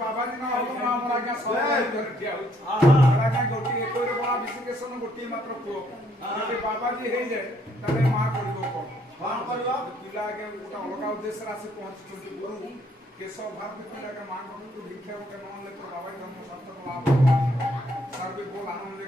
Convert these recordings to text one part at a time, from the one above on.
बाबाजी ना हो गोटे मात्र पुओ बाबाजी हो जाए माँ कर पिला आगे गोटे अलग उद्देश्य आसी पहुंची गुरु केशव भारती पिला के माँ को भिक्षा के मान ले बाबा धर्म शास्त्र लाभ सर्वे बोल आनंद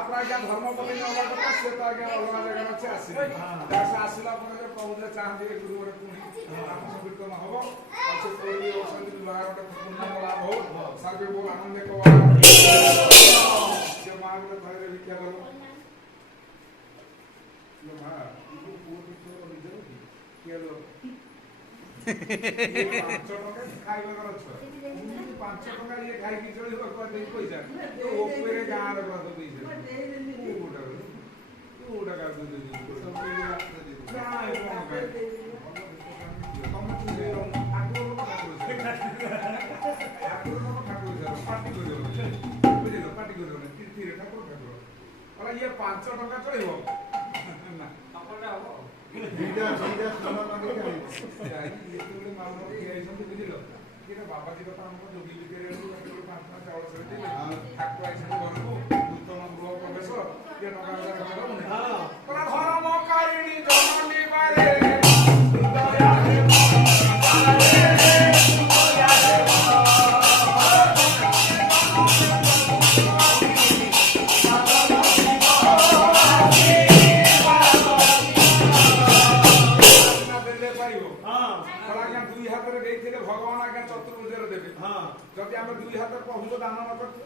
ତାପରେ ଆଜ୍ଞା ଧର୍ମପଲ୍ଲୀ ନେବା କଥା ସେ ତ ଆଜ୍ଞା ଅଲଗା ଜାଗାରେ ଅଛି ଆସିବେ ସେ ଆସିଲା ପରେ ପ୍ରଭୁରେ ଚାହାନ୍ତି ଏ ଗୁରୁ ଗୋଟେ ପୁଣି ନାମ ସଂକୀର୍ତ୍ତନ ହବ ଆଉ ସେ କୋଳି ଅଛନ୍ତି ଲଗା ଗୋଟେ ପୁଣ୍ୟ ଲାଭ ହଉ ସାର୍ବେ ବହୁ ଆନନ୍ଦ ସେ ମା ଗୋଟେ ଘରେ ଭିକ୍ଷା ଦେବ ମା ପୁଅ ନିଜର କିଏ ଲୋ 5 ଟଙ୍କା ଖାଇବାର ଅଛ 5 ଟଙ୍କା ଇଏ ଖାଇକି ଚଳିବ ଦେଇ ପଇସା ଉପରେ ଗାଁର କଥା ଦେଇଛ କୋଉଟା କାହାକୁ ଦେଇଛି ଇଏ 5 ଟଙ୍କା ଚଳିବ ନା ବାବାଜୀ କଥା ଆମର ଯୋଗୀ ବିଦ୍ୟାଳୟ 5 ଟଙ୍କା ଚାଉଳ ଠାକୁର ଆଇଛନ୍ତି ଘରକୁ ନୂତନ ଗୃହ ପ୍ରବେଶ ଇଏ ଟଙ୍କା ଧର୍ମ କାରିଣୀ ଜନନୀ ବାରେ भगवान आज्ञा चतुर्भुजर देवे जदि आम 2 हाथ प्रभु दान न करते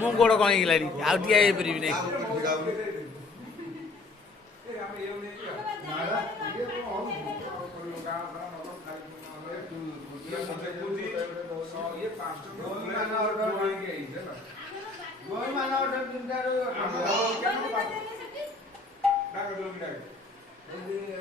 ମୁଁ ଗୋଡ଼ କଣ ହେଇଗଲାଣି ଆଉ ଠିଆ ହେଇପାରିବି ନାହିଁ ये